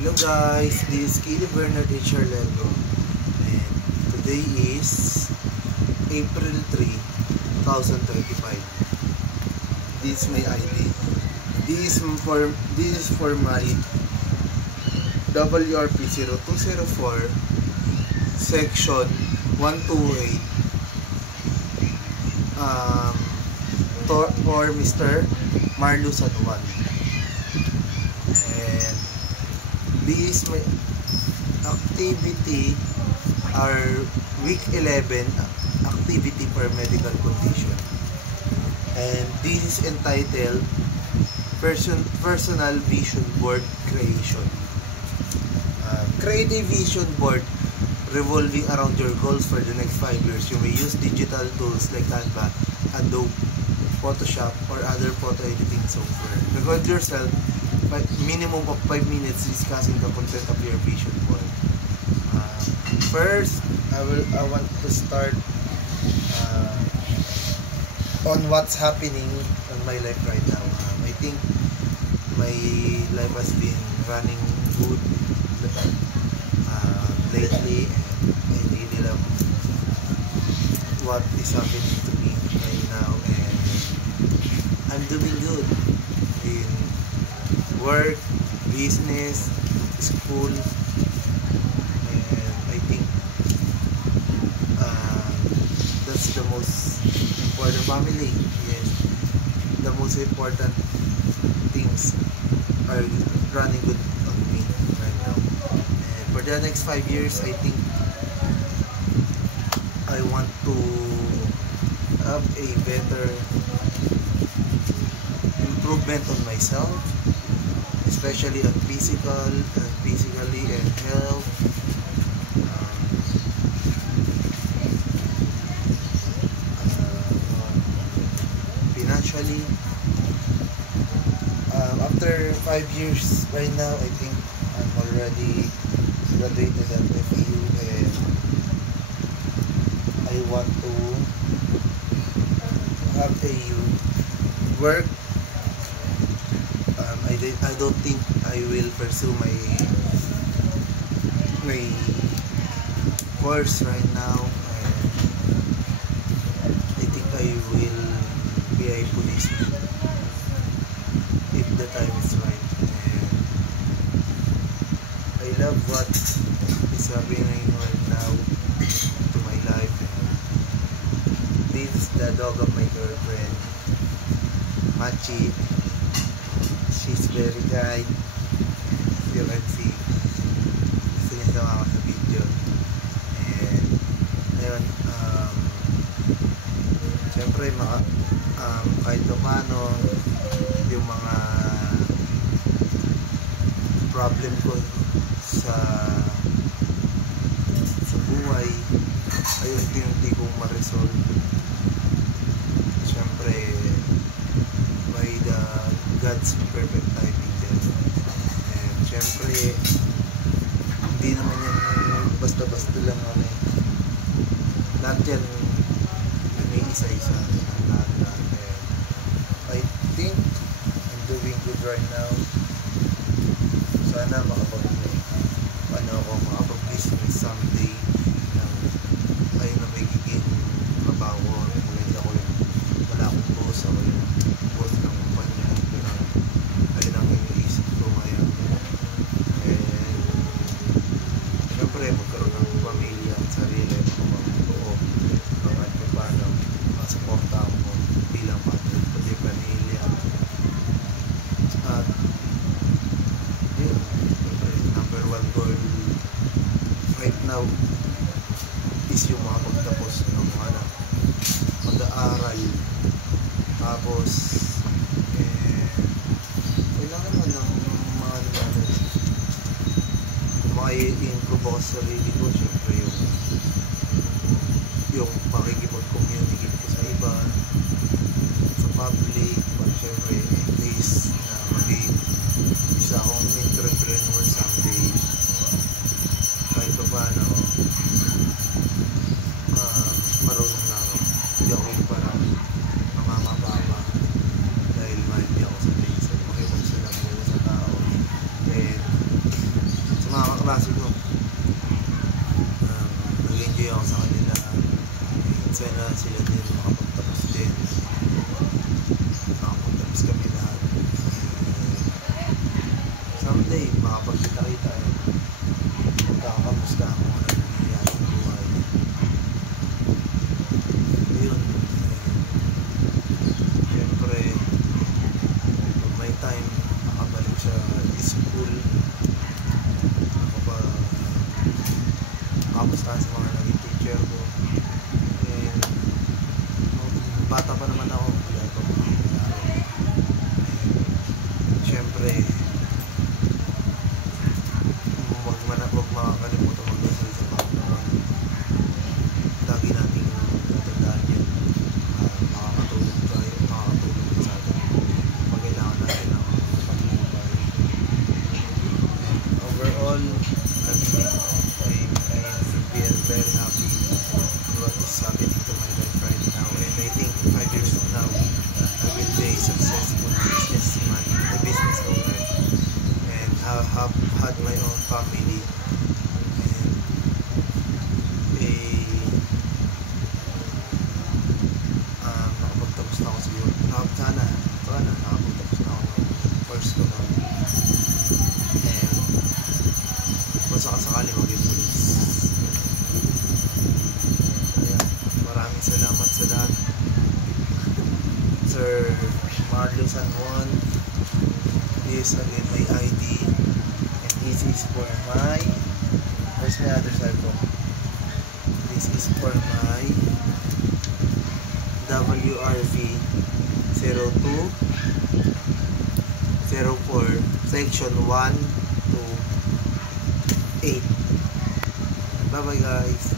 Hello guys, this is Kili Bernard HR Lego, and today is April 3, 2025. This is my ID. This is for my WRP 0204 section 128 for Mr. Marlo San Juan. And this is my activity, our week 11 activity for medical condition, and this is entitled personal vision board creation. Create a vision board revolving around your goals for the next 5 years. You may use digital tools like Canva, Adobe, Photoshop, or other photo editing software. Record yourself minimum of 5 minutes discussing the content of your vision board. First, I want to start on what's happening on my life right now. I think my life has been running good lately, and I really love what is happening to me right now, and I'm doing good in work, business, school, and I think that's the most important family. Yes, the most important things are running good on me right now. And for the next 5 years, I think I want to have a better improvement on myself, especially on physically and health, financially. After 5 years right now, I think I'm already graduated at FEU, and I want to have a work. I don't think I will pursue my course right now, and I think I will be a policeman if the time is right. And I love what is happening right now to my life. And this is the dog of my girlfriend, Machi. She's very kind. You can see, gusto niya sumama sa video. And ayun, syempre kahit paano yung mga problem ko sa buhay ay unti-unti kong ma-resolve. Syempre by the God's perfect timing din. And syempre hindi naman yan basta-basta lang lahat yan may isa-isa lahat. I think I'm doing good right now. Sana makapag-business someday ayun na may giging trabaho ko. Maganda ko yung wala akong boss, ako yung boss ng kumpanya. Ayun ang iniisip ko ngayon. And syempre magkaroon ng pamilya at sarili buo kahit paano masuporta ako bilang pamilya. At yun, number one goal right now is yung makapagtapos ng pag-aaral. Tapos kailangan naman ng mga i-improve ako sa sarili ko. Siyempre yung pakikipag-communicate ko sa iba, sa public, but siyempre at least na maging isa akong entrepreneur someday. Kahit pa paano marunong na ako. Hindi ako yung parang mamamababa dahil mahal niya ako sa place. Makipagsalam ko sa tao. And kaklase ko. Nag-enjoy ako sa kanila. Sana sila din makapagtapos din. Makapagtapos kami lahat. Someday, makapagkita-kita eh. Kakamusta ako kung ano nangyayari sa buhay. Yun. Siyempre, pag may time, makabalik sa school. Makamustahan sa mga naging teacher ko. And, bata pa naman ako. Kaya ito mga nangyayari. And, siyempre, huwag makakalimutan magdasal sa Panginoon. Lagi natin tatandaan yan. Makakatulong tayo, makakatulong din sa atin. Pag kailangan natin ng paglumbay. And overall, I'm very happy with what is happening to my life right now. And I think 5 years from now, I will be a successful businessman, a business owner. And I have had my own family. Nakapagtapos na ako siguro. Sana nakapagtapos na ako ng course ko na. And kung sakasakali maging police. Ayan, maraming salamat sa lahat. Sir Marlo San Juan. This again my ID. And this is for my... Where's my other cellphone? This is for my WRV 0204 section 1 to 8. Bye bye guys.